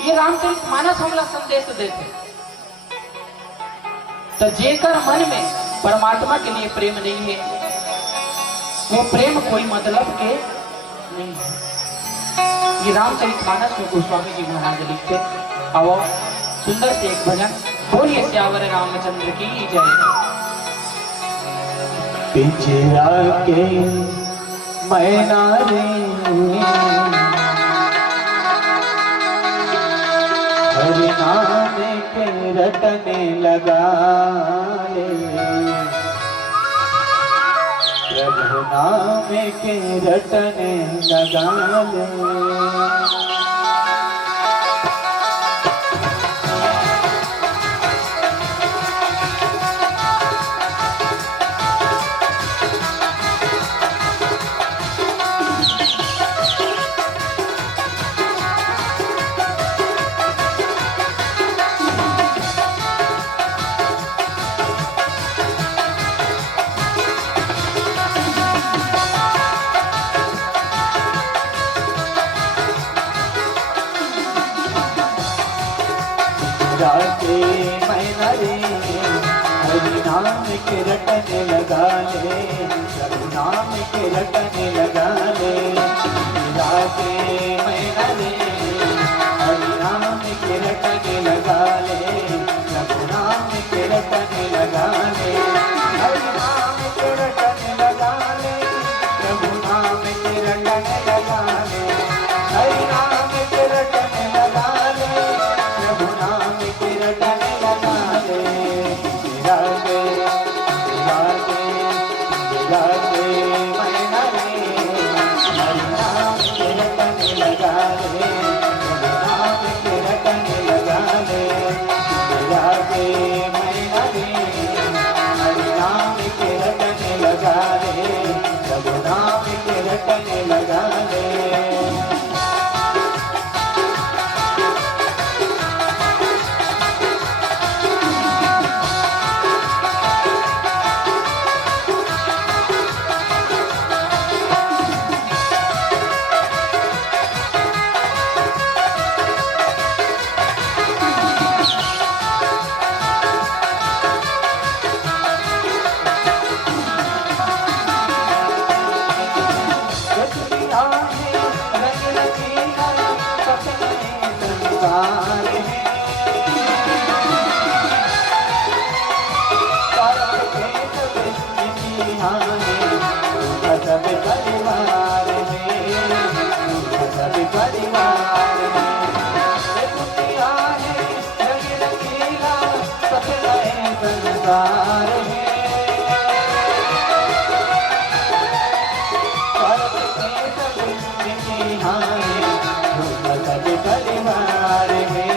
ये रामचरित मानस हमला संदेश देते। तो जेकर मन में परमात्मा के लिए प्रेम नहीं है, वो प्रेम कोई मतलब के नहीं है। ये रामचरित मानस में गोस्वामी जी महाराज लिखते। आओ सुंदर से एक भजन बोलिए श्यावर रामचंद्र की जय। पिछड़ा के मैना रे हरि नाम के रटने लगा ले, प्रभु नाम के रटने लगा ले। जाके मैना रे हरि नाम के रटने लगा ले, प्रभु नाम के रटने लगा ले। जाके मैना रे हरि नाम के रटने लगा ले, प्रभु नाम के रटने लगा ले। हरि नाम के रटने लगा ले, प्रभु नाम के रटने लगा ले। हरि नाम के रटने लगा ले, प्रभु नाम के रटने लगा ले। जागे जागे जागे मैना रे हरि नाम के रटने लगा ले, प्रभु नाम के रटने लगा ले। जागे मैना रे हरि नाम के रटने लगा ले, प्रभु नाम के रटने लगा ले। सब परिवार में सब परिवार में दुनिया है रंग रंगीला सब नए संसार है। भारत के सब निहार सब परिवार में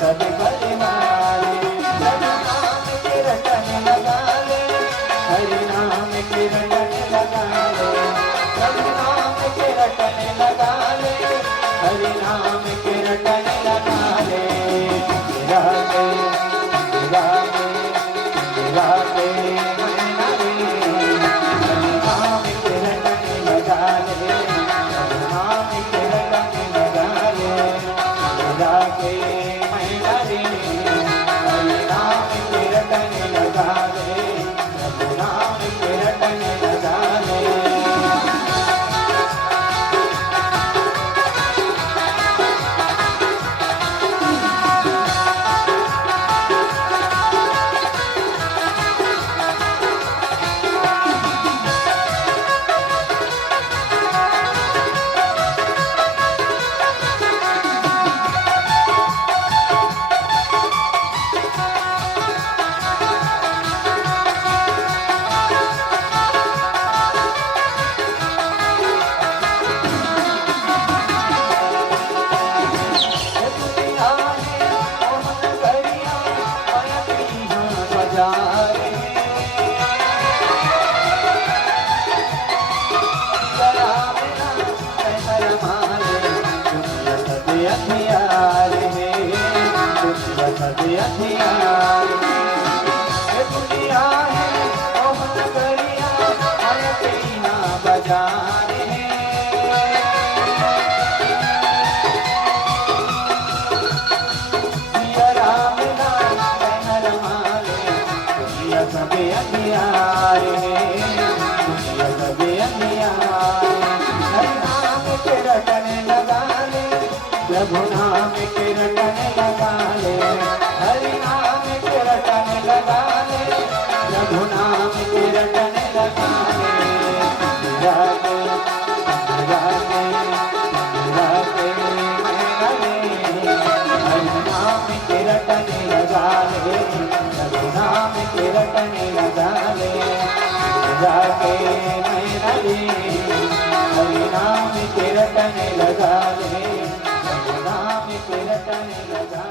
सब परिवार नाम के रटने लगा ले, हरि नाम के रटने लगा ले। प्रभु नाम के रटने लगा ले, हरि नाम के रटने लगा ले। राधे राधे राधे मैना रे हरि नाम के रटने लगा ले, प्रभु नाम के रटने लगा ले। राधे मैना रे हरि नाम के रटने लगा ले, प्रभु नाम के रटने लगा ले। रटने लगा ले जाके मैना रे हरि नाम के रटने लगा ले हरि नाम के रटने लगा